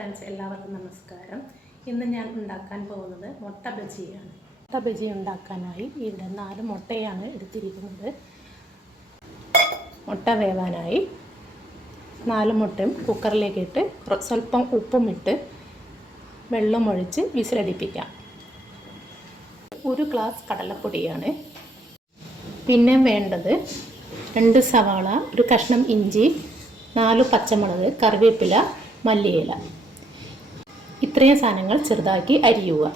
Friends, എല്ലാവർക്കും നമസ്കാരം. ഇന്ന് ഞാൻ ഉണ്ടാക്കാൻ പോകുന്നത് മുട്ട ബജിയാണ്. മുട്ട ബജി ഉണ്ടാക്കാനായി ഇവിടെ 4 മുട്ടയാണ് എടുത്തിരിക്കുന്നത്. മുട്ട വേവാനായി 4 മുട്ടയും കുക്കറിലേക്ക് ഇട്ട് സ്വല്പം ഉപ്പും ഇട്ട് വെള്ളം ഒഴിച്ച് വിസിലടിപ്പിക്കാം. 1 ഗ്ലാസ് കടലപ്പൊടിയാണ്. പിന്നെ വേണ്ടത് 2 സവാള, 1 കഷ്ണം ഇഞ്ചി, 4 പച്ചമുളക്, കറിവേപ്പില, മല്ലിയില. ഇത്രയും സാധനങ്ങൾ ചെറുതാക്കി അരിയുക.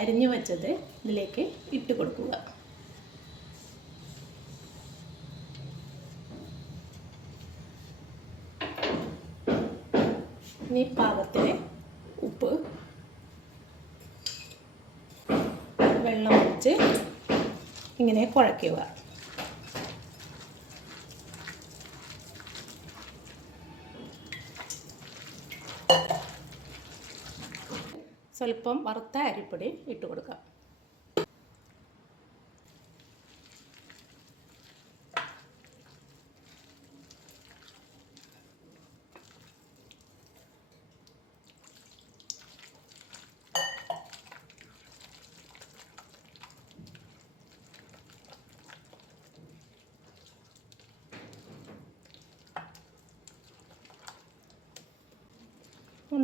അരിഞ്ഞു വച്ചത് ഇതിലേക്ക് ഇട്ട് കൊടുക്കുക. ഇനി പാകത്തിന് ഉപ്പ്, വെള്ളം ഒഴിച്ച് ഇങ്ങനെ കുഴയ്ക്കുക. സ്വല്പം വറുത്ത അരിപ്പൊടി ഇട്ട് കൊടുക്കാം.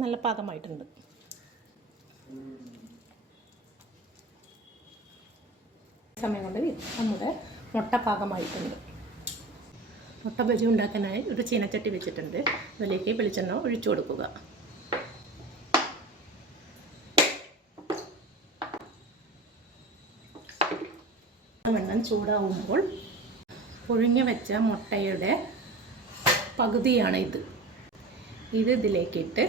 നല്ല പാകമായിട്ടുണ്ട്. സമയം കൊണ്ട് നമ്മുടെ മുട്ട പാകമായിട്ടുണ്ട്. മുട്ട ബജി ഉണ്ടാക്കാനായി ഒരു ചീനച്ചട്ടി വെച്ചിട്ടുണ്ട്. അതിലേക്ക് വെളിച്ചെണ്ണ ഒഴിച്ചു കൊടുക്കുക. വെള്ളം ചൂടാവുമ്പോൾ പുഴുങ്ങി വെച്ച മുട്ടയുടെ പകുതിയാണ് ഇത് ഇതിലേക്കിട്ട്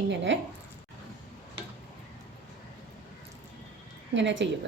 ഇങ്ങനെ ചെയ്യുക.